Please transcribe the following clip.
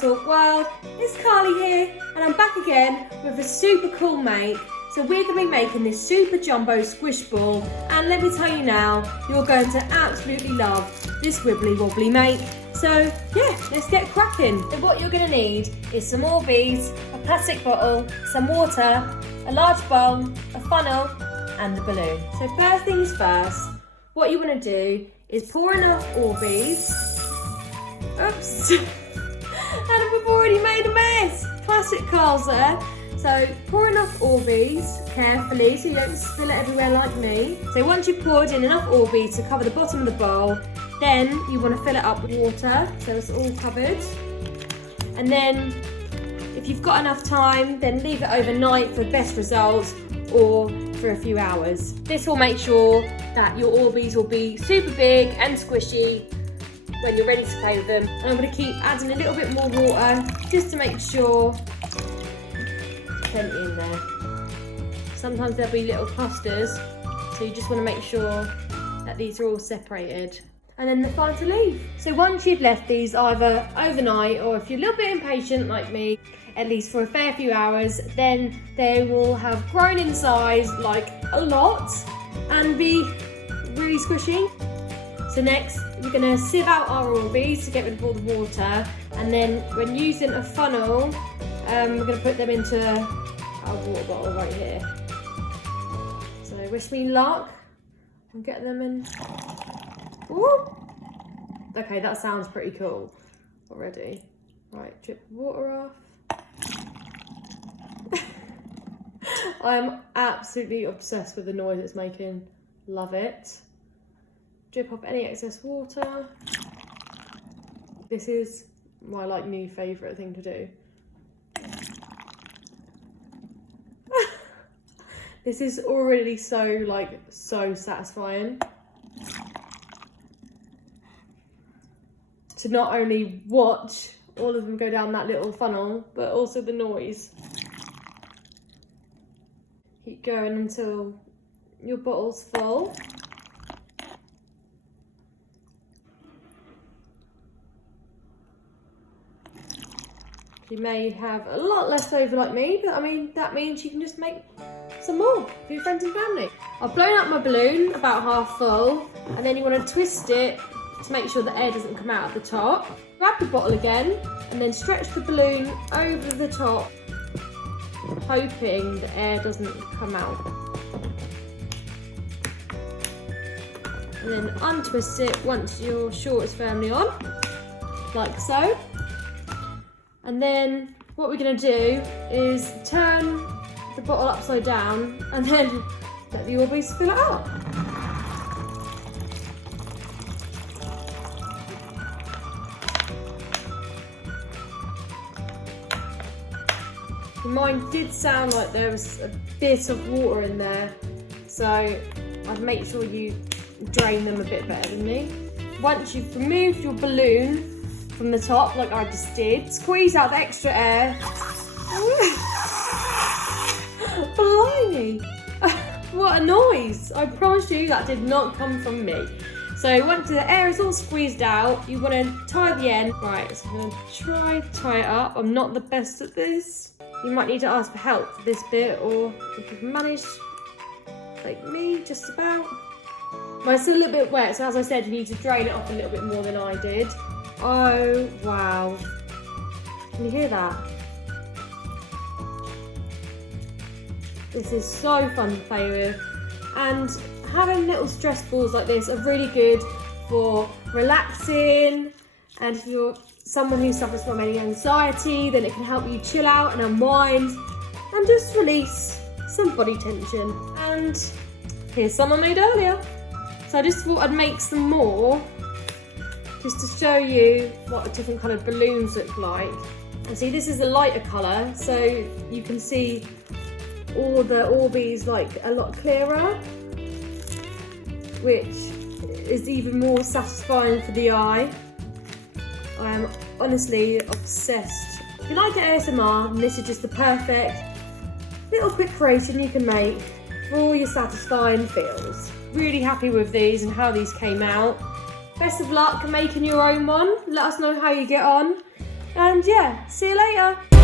Talk World, it's Carly here, and I'm back again with a super cool make. So we're going to be making this super jumbo squish ball, and let me tell you now, you're going to absolutely love this wibbly wobbly make. So yeah, let's get cracking. So what you're going to need is some ORBEEZ, a plastic bottle, some water, a large bowl, a funnel, and the balloon. So first things first, what you want to do is pour enough ORBEEZ. Oops, and we've already made a mess. Classic Carl's there. So pour enough ORBEEZ carefully so you don't spill it everywhere like me. So once you've poured in enough ORBEEZ to cover the bottom of the bowl, then you want to fill it up with water so it's all covered. And then if you've got enough time, then leave it overnight for best results, or for a few hours. This will make sure that your ORBEEZ will be super big and squishy when you're ready to play with them. And I'm going to keep adding a little bit more water just to make sure plenty in there. Sometimes there'll be little clusters, so you just want to make sure that these are all separated. And then the fun to leave. So once you've left these either overnight, or if you're a little bit impatient like me, at least for a fair few hours, then they will have grown in size like a lot and be really squishy. So next, we're going to sieve out our ORBEEZ to get rid of all the water, and then when using a funnel, we're going to put them into our water bottle right here. So wish me luck and get them in. Ooh. Okay, that sounds pretty cool already. Right, drip water off. I'm absolutely obsessed with the noise it's making. Love it. Drip off any excess water. This is my new favourite thing to do. This is already so satisfying. To not only watch all of them go down that little funnel, but also the noise. Keep going until your bottle's full. You may have a lot left over like me, but I mean, that means you can just make some more for your friends and family. I've blown up my balloon about half full, and then you want to twist it to make sure the air doesn't come out at the top. Grab the bottle again, and then stretch the balloon over the top, hoping the air doesn't come out. And then untwist it once you're sure it's firmly on, like so. And then what we're going to do is turn the bottle upside down and then let the ORBEEZ fill it up. Mine did sound like there was a bit of water in there, so I'd make sure you drain them a bit better than me. Once you've removed your balloon from the top, like I just did, squeeze out the extra air. Blimey! What a noise! I promise you that did not come from me. So once the air is all squeezed out, you want to tie the end. Right, so I'm going to try to tie it up. I'm not the best at this. You might need to ask for help for this bit, or if you've managed, like me, just about. Well, it's a little bit wet, so as I said, you need to drain it off a little bit more than I did. Oh, wow. Can you hear that? This is so fun to play with. And having little stress balls like this are really good for relaxing. And if you're someone who suffers from any anxiety, then it can help you chill out and unwind and just release some body tension. And here's some I made earlier. So I just thought I'd make some more, just to show you what different coloured balloons look like. And see, this is a lighter colour, so you can see all the ORBEEZ a lot clearer, which is even more satisfying for the eye. I am honestly obsessed. If you like ASMR, then this is just the perfect little quick creation you can make for all your satisfying feels. Really happy with these and how these came out. Best of luck making your own one. Let us know how you get on. And yeah, see you later.